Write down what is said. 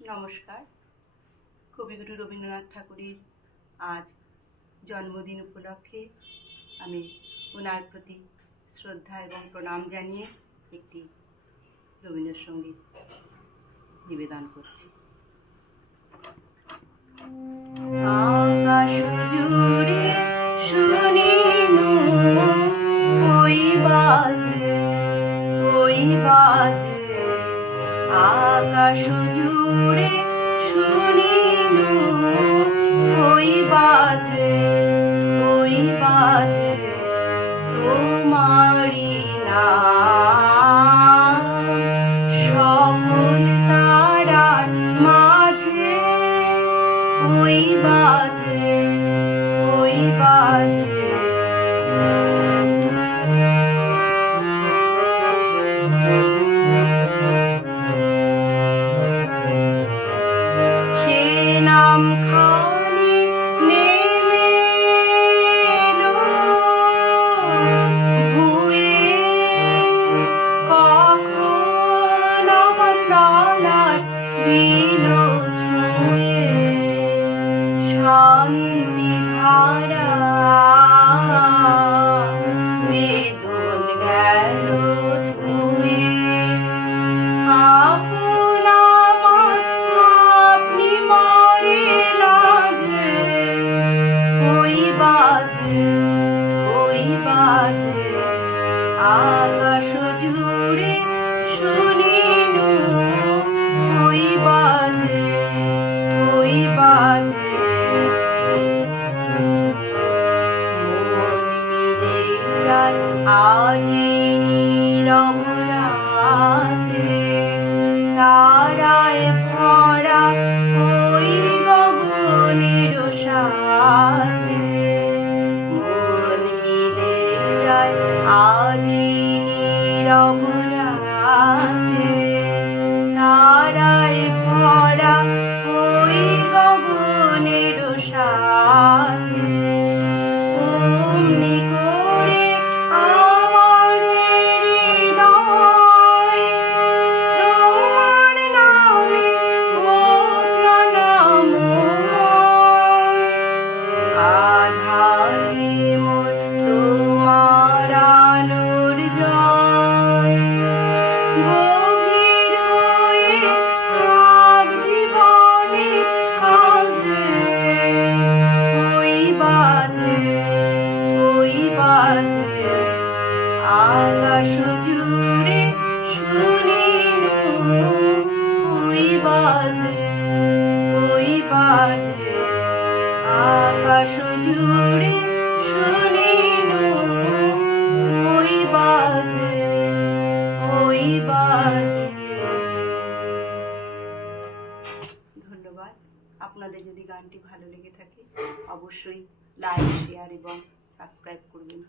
নমস্কার। কবিগুরু রবীন্দ্রনাথ ঠাকুরের আজ জন্মদিন উপলক্ষে আমি ওনার প্রতি শ্রদ্ধা এবং প্রণাম জানিয়ে একটি রবীন্দ্রসঙ্গীত নিবেদন করছি। আকাশ জুড়ে শুনিনু ওই বাজে আকাশ জুড়ে শুনিনু ওই বাজে তোমারি নাম সকল তারার মাঝে ওই বাজে সে নাম খানি নেমে এলো ভুয়ে কখন আমার ললাট দিল ছুঁয়ে শান্তি ধারা বেদন গেল ধুয়ে আপনি মরে লাজে ওই বাজে আকাশ জুড়ে শুনিনু ওই বাজে মন মিলে যায় আজি নীরব রাতে তারায় ভরা ওই গগনের সাথে মন মিলে যায় আজি নীরব রাতে তারায় ভরা ওই গগনের সাথে অমনি করে আমার হৃদয় তোমার নামে হোক না নামময় আধারে মোর তোমার আলোর জয় গভীর হয়ে থাক জীবনে কাজে ওই বাজে আকাশ জুড়ে শুনিনু ওই বাজে আকাশ জুড়ে শুনিনু ওই বাজে ধন্যবাদ। আপনাদের যদি গানটি ভালো লেগে থাকে অবশ্যই লাইক, শেয়ার এবং সাবস্ক্রাইব করবেন।